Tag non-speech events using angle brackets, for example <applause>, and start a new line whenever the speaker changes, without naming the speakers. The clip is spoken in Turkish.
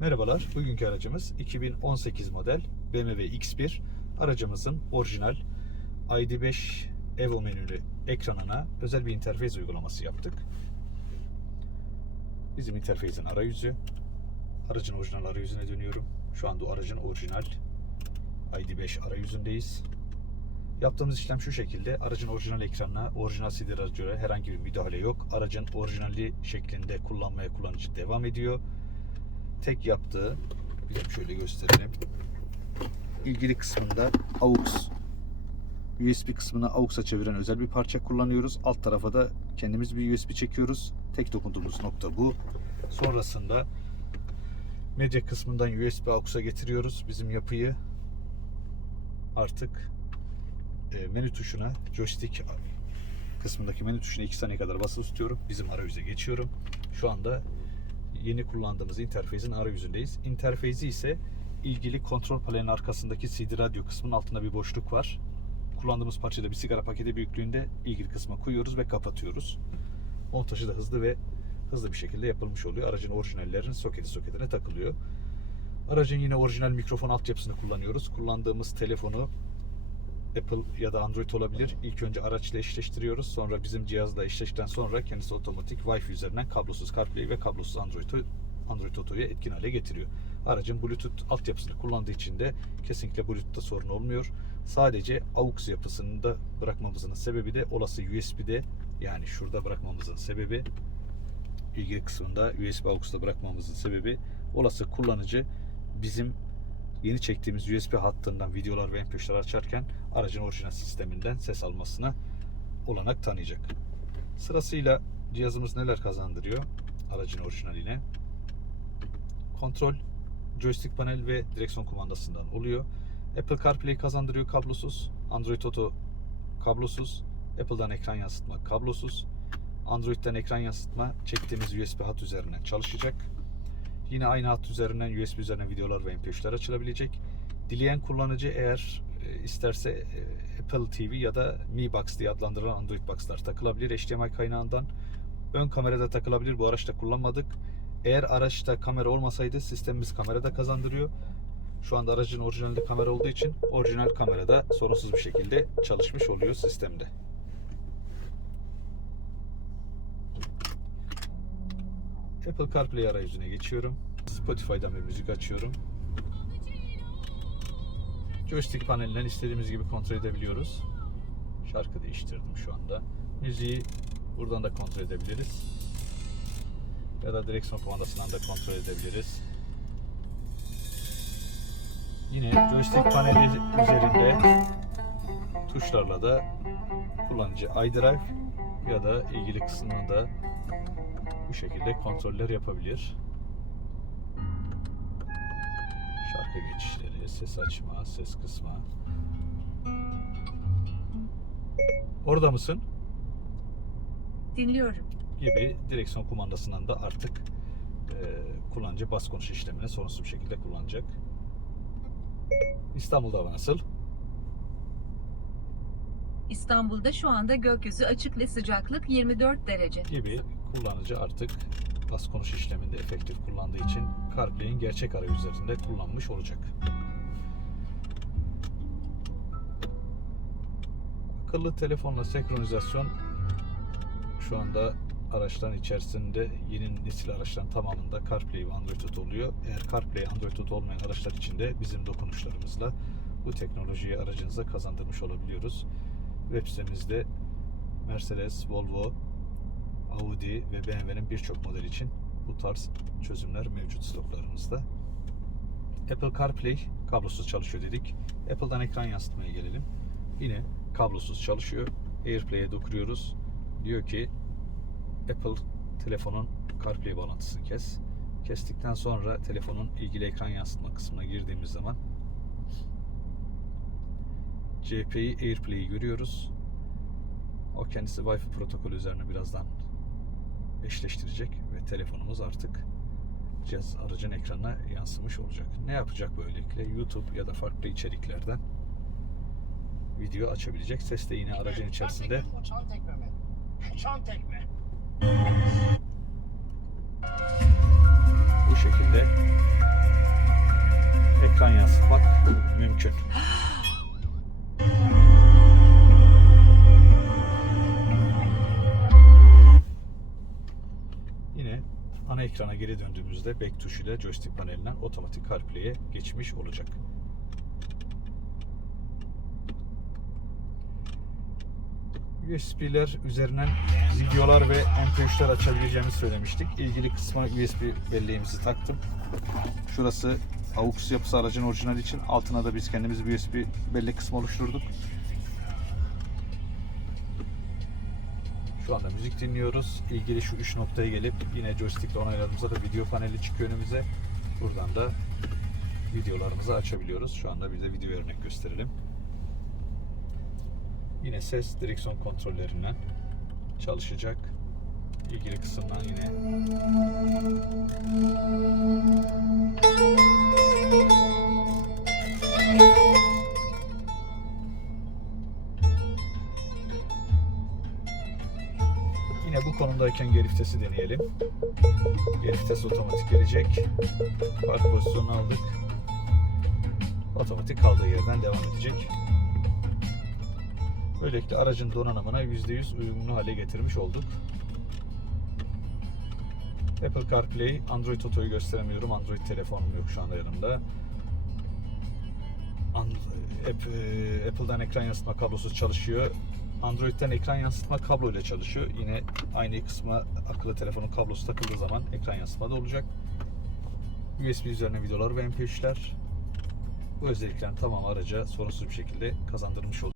Merhabalar, bugünkü aracımız 2018 model BMW X1. Aracımızın orijinal ID5 Evo menülü ekranına özel bir interfez uygulaması yaptık. Bizim interfezin arayüzü. Aracın orijinal arayüzüne dönüyorum. Şu anda aracın orijinal ID5 arayüzündeyiz. Yaptığımız işlem şu şekilde. Aracın orijinal ekranına, orijinal CD radyoya herhangi bir müdahale yok. Aracın orijinali şeklinde kullanmaya kullanıcı devam ediyor. Tek yaptığı, bir şöyle gösterelim. İlgili kısmında AUX USB kısmını AUX'a çeviren özel bir parça kullanıyoruz. Alt tarafa da kendimiz bir USB çekiyoruz. Tek dokunduğumuz nokta bu. Sonrasında medya kısmından USB AUX'a getiriyoruz bizim yapıyı. Artık e, menü tuşuna joystick kısmındaki menü tuşuna iki saniye kadar basılı tutuyorum. Bizim arayüze geçiyorum. Şu anda yeni kullandığımız interfezin arayüzündeyiz. Interfezi ise ilgili kontrol panenin arkasındaki CD radyo kısmının altında bir boşluk var. Kullandığımız parçada bir sigara paketi büyüklüğünde ilgili kısma koyuyoruz ve kapatıyoruz. Montajı da hızlı ve hızlı bir şekilde yapılmış oluyor. Aracın orijinallerinin soketi soketine takılıyor. Aracın yine orijinal mikrofon altyapısını kullanıyoruz. Kullandığımız telefonu Apple ya da Android olabilir. İlk önce araçla eşleştiriyoruz. Sonra bizim cihazla eşleştikten sonra kendisi otomatik Wi-Fi üzerinden kablosuz CarPlay ve kablosuz Android'u Android Auto'yu etkin hale getiriyor. Aracın Bluetooth altyapısını kullandığı için de kesinlikle Bluetooth'ta sorun olmuyor. Sadece AUX yapısını da bırakmamızın sebebi de olası USB'de yani şurada bırakmamızın sebebi ilgili kısmında USB AUX'da bırakmamızın sebebi olası kullanıcı bizim yeni çektiğimiz USB hattından videolar ve MP3'ler açarken aracın orijinal sisteminden ses almasına olanak tanıyacak. Sırasıyla cihazımız neler kazandırıyor aracın orijinaline? Kontrol, joystick panel ve direksiyon kumandasından oluyor. Apple CarPlay kazandırıyor kablosuz. Android Auto kablosuz. Apple'dan ekran yansıtma kablosuz. Android'den ekran yansıtma çektiğimiz USB hat üzerinden çalışacak. Yine aynı hat üzerinden USB üzerinden videolar ve MP3'ler açılabilecek. Dileyen kullanıcı eğer e, isterse e, Apple TV ya da Mi Box diye adlandırılan Android Box'lar takılabilir HDMI kaynağından. Ön kamerada takılabilir. Bu araçta kullanmadık. Eğer araçta kamera olmasaydı sistemimiz kamerada kazandırıyor. Şu anda aracın orijinalde kamera olduğu için orijinal kamerada sorunsuz bir şekilde çalışmış oluyor sistemde. Apple CarPlay arayüzüne geçiyorum. Spotify'dan bir müzik açıyorum. Joystick panelinden istediğimiz gibi kontrol edebiliyoruz. Şarkı değiştirdim şu anda. Müziği buradan da kontrol edebiliriz. Ya da direksiyon kumandasından da kontrol edebiliriz. Yine joystick paneli üzerinde tuşlarla da kullanıcı iDrive ya da ilgili kısmında bu şekilde kontroller yapabilir. Şarkı geçişleri, ses açma, ses kısma. Orada mısın?
Dinliyorum.
gibi direksiyon kumandasından da artık e, kullanıcı bas konuş işlemini sorunsuz bir şekilde kullanacak. İstanbul'da nasıl?
İstanbul'da şu anda gökyüzü açık ve sıcaklık 24 derece.
gibi kullanıcı artık bas konuş işleminde efektif kullandığı için CarPlay'in gerçek arayüzlerinde kullanmış olacak. Akıllı telefonla senkronizasyon şu anda araçların içerisinde yeni nesil araçların tamamında CarPlay ve Android Auto oluyor. Eğer CarPlay, Android Auto olmayan araçlar için de bizim dokunuşlarımızla bu teknolojiyi aracınıza kazandırmış olabiliyoruz. Web sitemizde Mercedes, Volvo, Audi ve BMW'nin birçok model için bu tarz çözümler mevcut stoklarımızda. Apple CarPlay kablosuz çalışıyor dedik. Apple'dan ekran yansıtmaya gelelim. Yine kablosuz çalışıyor. AirPlay'e dokunuyoruz. Diyor ki Apple telefonun CarPlay bağlantısını kes. Kestikten sonra telefonun ilgili ekran yansıtma kısmına girdiğimiz zaman CP'yi AirPlay'i görüyoruz. O kendisi Wi-Fi protokolü üzerine birazdan eşleştirecek ve telefonumuz artık cihaz aracın ekranına yansımış olacak. Ne yapacak böylelikle? YouTube ya da farklı içeriklerden video açabilecek. Ses de yine aracın içerisinde.
Çan tekme mi? Çan tekme.
Bu şekilde ekran yansıtmak mümkün. <gasps> ana ekrana geri döndüğümüzde back tuşuyla joystick panelinden otomatik CarPlay'e geçmiş olacak. USB'ler üzerinden videolar ve MP3'ler açabileceğimizi söylemiştik. İlgili kısma USB belleğimizi taktım. Şurası AUX yapısı aracın orijinal için. Altına da biz kendimiz USB bellek kısmı oluşturduk. Şu anda müzik dinliyoruz. İlgili şu üç noktaya gelip yine joystickle onayladığımızda da video paneli çıkıyor önümüze. Buradan da videolarımızı açabiliyoruz. Şu anda bize video örnek gösterelim. Yine ses direksiyon kontrollerinden çalışacak. İlgili kısımdan yine Konumdayken geri vitesi deneyelim. Geri vites otomatik gelecek. Park pozisyonunu aldık. Otomatik kaldığı yerden devam edecek. Böylelikle aracın donanımına %100 uyumlu hale getirmiş olduk. Apple CarPlay, Android Auto'yu gösteremiyorum. Android telefonum yok şu anda yanımda. E, Apple'dan ekran yansıtma kablosuz çalışıyor. Android'den ekran yansıtma kablo ile çalışıyor. Yine aynı kısma akıllı telefonun kablosu takıldığı zaman ekran yansıtma da olacak. USB üzerine videolar ve MP3'ler. Bu özelliklerin tamamı araca sorunsuz bir şekilde kazandırmış oldu.